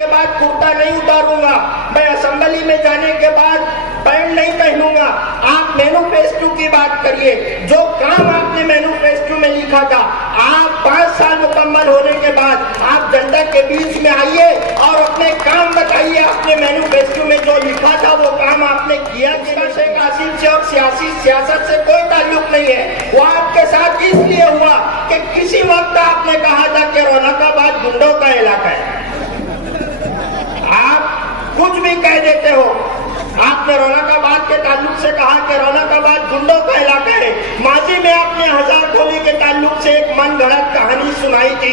के बाद कुर्ता नहीं उतारूंगा, मैं असेंबली में जाने के बाद पैंट नहीं पहनूंगा। आप मैनिफेस्टो की बात करिए, जो काम आपने मैनिफेस्टो में लिखा था, आप 5 साल मुकम्मल होने के बाद आप जनता के बीच में आइए और अपने काम बताइए। आपने मैनिफेस्टो में जो लिखा था वो काम आपने किया कि नहीं? शेख हासिम से और सियासत से कोई ताल्लुक नहीं है। वो आपके साथ इसलिए हुआ कि किसी वक्त आपने कहा था कि रौनकाबाद गुंडों का इलाका है। आप कुछ भी कह देते हो। आपने रौनकाबाद के ताल्लुक से कहा कि रौनकाबाद गुंडों का इलाका है। माजी में आपने हजार खोली के ताल्लुक से एक मन गढ़ंत कहानी सुनाई थी।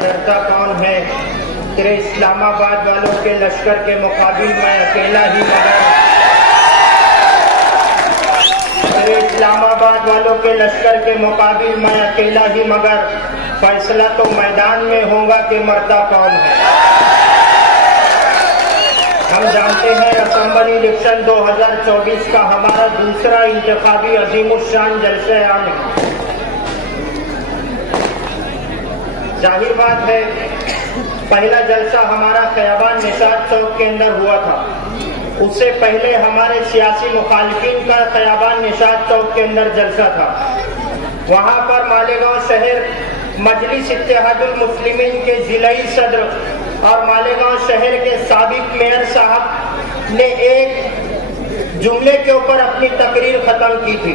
डरता कौन है, तेरे इस्लामाबाद वालों के लश्कर के मुकाबिल मैं अकेला ही मगर, तेरे इस्लामाबाद वालों के लश्कर के मुकाबिल मैं अकेला ही मगर, फैसला तो मैदान में होगा कि मरता कौन है। हम जानते हैं असेंबली इलेक्शन 2024 का हमारा दूसरा इंतखाबी अजीमुशान जलसे आम है। जाहिर बात है, पहला जलसा हमारा खयाबान निशात चौक के अंदर हुआ था। उससे पहले हमारे सियासी मुखालिफिन का खयाबान निशात चौक के अंदर जलसा था। वहां पर मालेगांव शहर मजलिस इत्तेहादुल मुस्लिमीन के जिलाई सदर और मालेगांव शहर के साबिक मेयर साहब ने एक जुमले के ऊपर अपनी तकरीर खत्म की थी।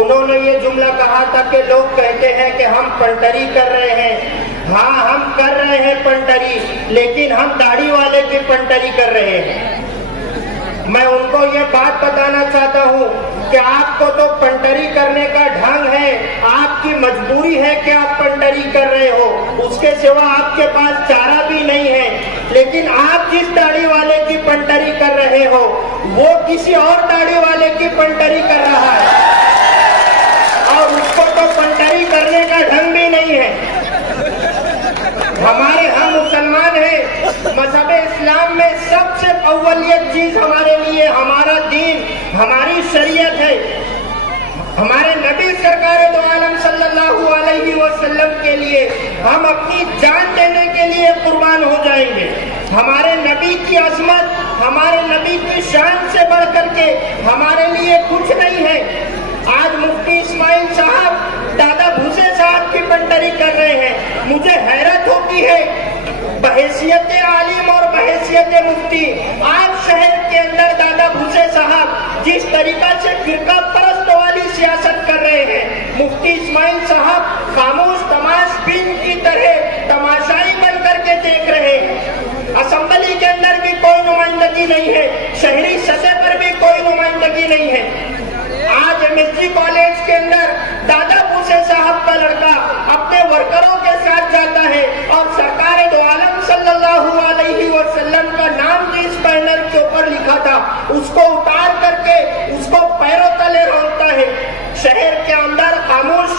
उन्होंने ये जुमला कहा था कि लोग कहते हैं कि हम पंटरी कर रहे हैं। हाँ, हम कर रहे हैं पंटरी, लेकिन हम दाढ़ी वाले की पंटरी कर रहे हैं। मैं उनको ये बात बताना चाहता हूँ कि आपको तो पंटरी करने का ढंग है, आपकी मजबूरी है कि आप पंटरी कर रहे हो, उसके सिवा आपके पास चारा भी नहीं है। लेकिन आप जिस दाढ़ी वाले की पंटरी कर रहे हो वो किसी और दाढ़ी वाले की पंटरी कर रहा है और उसको तो पंटरी करने का ढंग भी नहीं है। हम मुसलमान हैं। मजहब इस्लाम में सबसे अव्वलियत चीज हमारे लिए हमारा दीन, हमारी शरीयत है। हमारे नबी सरकार दो आलम सल्लल्लाहु अलैहि वसल्लम के लिए हम अपनी जान देने के लिए कुर्बान हो जाएंगे। हमारे नबी की अजमत, हमारे नबी की शान से बढ़ करके हमारे लिए कुछ नहीं है। आज मुफ्ती इस्माइल साहब दादा भूसे साहब की पंटरी कर रहे हैं। मुझे हैरत होती है, बहैसियत आलिम और बहैसियत मुफ्ती आज शहर के अंदर दादा भूसे साहब जिस तरीका से फिरका परस्त वाली सियासत कर रहे हैं, मुफ्ती इस्माइल साहब खामोश तमाशबीन की तरह तमाशाई बन करके देख रहे हैं। असेंबली के अंदर भी कोई नुमाइंदगी नहीं है, शहरी सतह पर भी कोई नुमाइंदगी नहीं है। आज एमएसजी कॉलेज के अंदर दादा भूसे साहब का लड़का अपने वर्करों के साथ जाता है और सरकार दो आलम सल्लल्लाहु अलैहि वसल्लम का नाम जिस बैनर के ऊपर लिखा था उसको उतार करके उसको पैरों तले रोकता है। शहर के अंदर खामोश।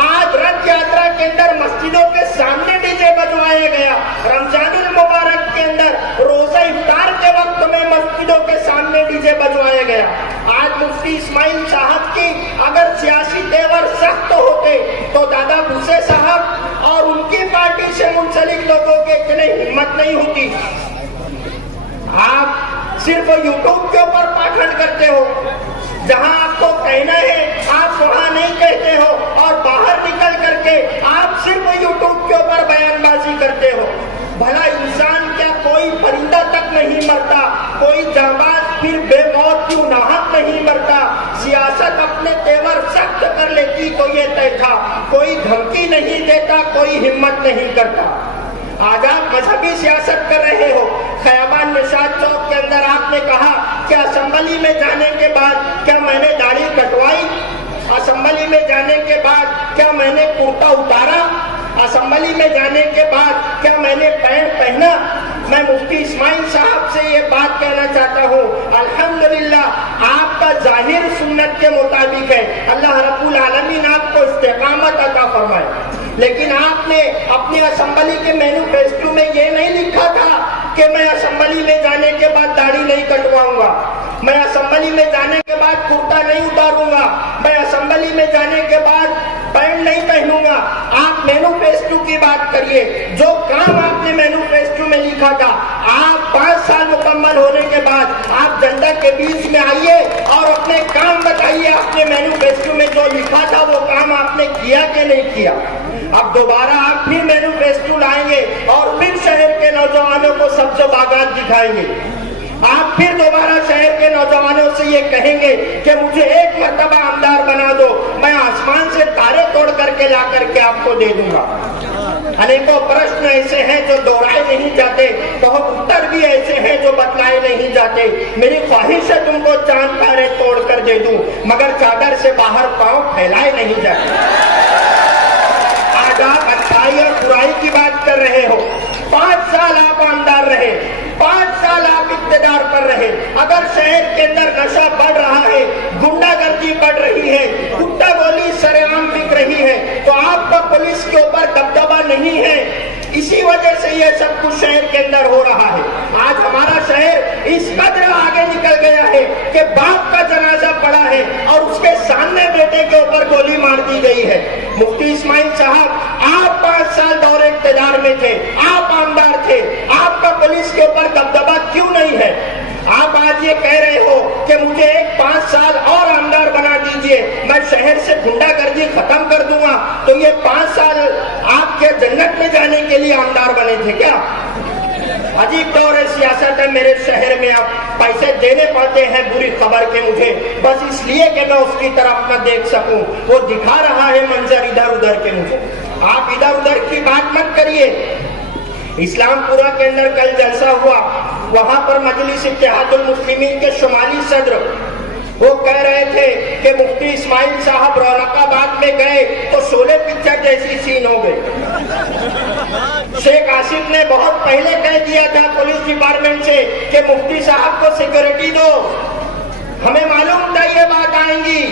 आज रथ यात्रा के अंदर मस्जिदों के सामने डीजे बजवाया गया। रमजानुल मुबारक के अंदर रोजा इफ्तार के वक्त में मस्जिदों के सामने डीजे बजवाया गया। आज मुफ्ती इस्माइल साहब की अगर सियासी तेवर सख्त होते तो दादा भूसे साहब और उनकी पार्टी से मुंसलिक लोगों के इतनी हिम्मत नहीं होती। आप सिर्फ यूट्यूब के ऊपर पाखंड करते हो, जहां आपको कहना है आप वहां नहीं कहते हो और बाहर निकल करके आप सिर्फ यूट्यूब के ऊपर बयानबाजी करते हो। भला इंसान क्या कोई परिंदा तक नहीं मरता, कोई जांबाज फिर बेमौत क्यों नाहक नहीं मरता। सियासत अपने तेवर सख्त कर लेती तो ये तय था, कोई धमकी नहीं देता, कोई हिम्मत नहीं करता। आज आप मजहबी सियासत कर रहे हो। खयाबान निशात चौक के अंदर आपने कहा कि असेंबली में जाने के बाद क्या मैंने दाढ़ी कटवाई, असेंबली में जाने के बाद क्या मैंने कुर्ता उतारा, असेंबली में जाने के बाद क्या मैंने पैंट पहना। मैं मुफ्ती इस्माइल साहब से ये बात कहना चाहता हूँ, अल्हम्दुलिल्लाह आपका जाहिर सुन्नत के मुताबिक है। अल्लाह रब्बुल आलमीन आपको इस्तेकामत अता फरमाए। लेकिन आपने अपनी असेंबली के मैनिफेस्टो में ये नहीं लिखा था कि मैं असेंबली में जाने के बाद दाढ़ी नहीं कटवाऊंगा, मैं असेंबली में जाने के बाद कुर्ता नहीं उतारूंगा, मैं असेंबली में जाने के बाद पैंट नहीं पहनूंगा। आप मैनिफेस्टो की बात करिए, जो काम आपने मैनिफेस्टो में لکھا تھا. آپ 5 سال مکمل ہونے کے بعد آپ جنتا کے بیچ میں آئیے اور اپنے کام بتائیے. آپ نے مینیفیسٹو میں جو لکھا تھا وہ کام آپ نے کیا کہ نہیں کیا؟ اب دوبارہ آپ پھر مینیفیسٹو لائیں گے اور پھر شہر کے نوجوانوں کو سبز باغات دکھائیں گے. آپ پھر دوبارہ شہر کے نوجوانوں سے یہ کہیں گے کہ مجھے ایک مرتبہ آمدار بنا دو, میں آسمان سے تارے توڑ کر کے لا کر کے آپ کو دے دوں گا. انیکوں پرشن ایسے ہیں جو دہرائے نہیں جاتے, بہت اتر بھی ایسے ہیں جو بتلائے نہیں جاتے. میری خواہش ہے تم کو چاند تارے توڑ کر دے دوں, مگر چادر سے باہر پاؤں پھیلائے نہیں جاتے. آج آپ اچھائی اور برائی کی بات کر رہے ہو. 5 سال آپ آمدار رہے, 5 سال آپ اقتدار پر رہے. اگر شہر کے اندر نشہ بڑھ رہا ہے, گنڈا گردی بڑھ رہی ہے, کتا گولی سر عام بک رہی ہے, تو آپ کا پولیس کے اوپر دبدبا نہیں ہے. اسی وجہ سے یہ سب کچھ شہر کے اندر ہو رہا ہے. آج ہمارا شہر اس قدر آگے نکل گیا ہے کہ باپ کا جنازہ پڑا ہے اور اس کے سامنے بیٹے کے اوپر گولی مار دی گئی ہے. مفتی اسماعیل صاحب, آپ 5 سال دور اقتدار میں تھے, آپ آمدار تھے, آپ کا پولیس کے اوپر دبدبا کیوں نہیں ہے؟ آپ آج یہ کہہ رہے ہو کہ مجھے ایک 5 سال اور آمدار بنا دیجئے, میں شہر سے گنڈا گردی ختم کر دوں گا. تو یہ 5 سال آپ کے جنت میں جانے کے لیے آمدار بنے تھے کیا؟ عجیب دور سیاست ہے میرے شہر میں. آپ پیسے دینے پڑتے ہیں بری خبر کے مجھے, بس اس لیے کہ میں اس کی طرف نہ دیکھ سکوں. وہ دکھا رہا ہے منظر ادھر ادھر کے مجھے. آپ ادھر ادھر کی بات مت کریے. اسلام پورہ کے اندر کل جلسہ ہوا, وہاں پر مجلس اتحاد المسلمین کے شمالی صدر وہ کہہ رہے تھے کہ مفتی اسماعیل صاحب رونق آباد میں گئے تو شولے پکچر جیسی سین ہو گئے. شیخ آصف نے بہت پہلے کہہ دیا تھا پولیس ڈپارٹمنٹ سے کہ مفتی صاحب کو سیکورٹی دو, ہمیں معلوم تھا یہ بات آئیں گی.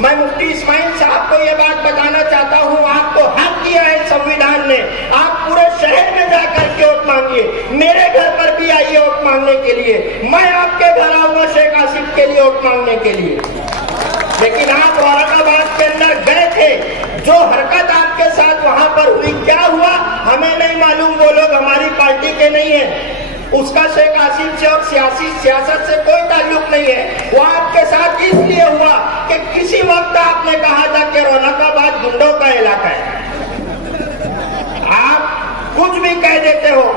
میں مفتی اسماعیل صاحب کو یہ بات بتانا چاہتا ہوں, آپ کو حق دیا ہے سنویدھان نے, آپ پورے شہر میں جا کر کے ووٹ مانگیے. میرے گھر پر بھی آئیے ووٹ مانگنے کے لیے, میں آپ کے گھر آؤں گا شیخ آصف کے لیے ووٹ مانگنے کے لیے. لیکن آپ اورنگ آباد کے اندر گئے تھے, جو حرکت آپ کے ساتھ وہاں پر ہوئی, کیا ہوا ہمیں نہیں معلوم. وہ لوگ ہماری پارٹی کے نہیں ہیں, اس کا شیخ آصف سے اور سیاست سے کوئی تعلق نہیں ہے. وہ آپ کے ساتھ اس لیے ہوا کہ کسی وقت آپ نے کہا تھا کہ رونق آباد گنڈوں کا علاقہ ہے. آپ کچھ بھی کہہ دیتے ہو.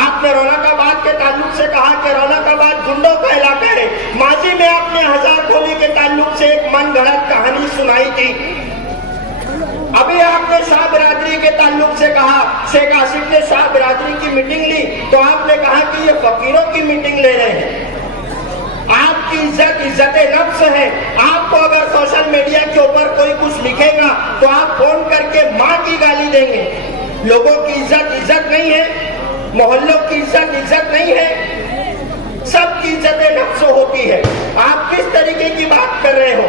آپ نے رونق آباد کے تعلق سے کہا کہ رونق آباد گنڈوں کا علاقہ ہے. ماضی میں آپ نے ہزار کھولی کے تعلق سے ایک من گھڑت کہانی سنائی تھی. ابھی آپ نے شاہ برادری کے تعلق سے کہا, شیخ آصف نے شاہ برادری کی میٹنگ لی تو آپ نے کہا کہ یہ فقیروں کی میٹنگ لے رہے ہیں. آپ کی عزت نفس ہے. آپ کو اگر سوشل میڈیا کے اوپر کوئی کچھ لکھے گا تو آپ فون کر کے ماں کی گالی دیں گے. لوگوں کی عزت نہیں ہے, محلوں کی عزت نہیں ہے, سب کی عزت نفس ہوتی ہے. آپ کس طریقے کی بات کر رہے ہو؟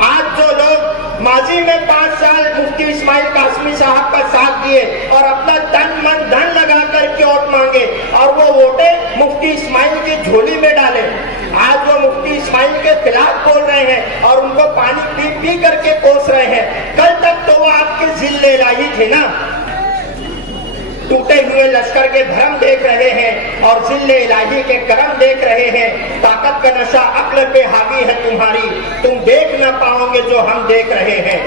آج جو لوگ ماضی میں 5 سال مفتی اسماعیل قاسمی صاحب کا ساتھ دیے اور اپنا تن من دھن لگا کر کے ووٹ مانگے اور وہ ووٹیں مفتی اسماعیل کی جھولی میں ڈالے, آج وہ مفتی اسماعیل کے خلاف بول رہے ہیں اور ان کو پانی پی کر کے کوس رہے ہیں. کل تک تو وہ آپ کے ذل الہی تھے نا. ٹوٹے ہوئے لشکر کے بھرم دیکھ رہے ہیں اور ذل الہی کے کرم دیکھ رہے ہیں. طاقت کا نشہ عقل پہ حاوی ہے تمہاری, تم دیکھ نہ پاؤ گے جو ہم دیکھ رہے ہیں.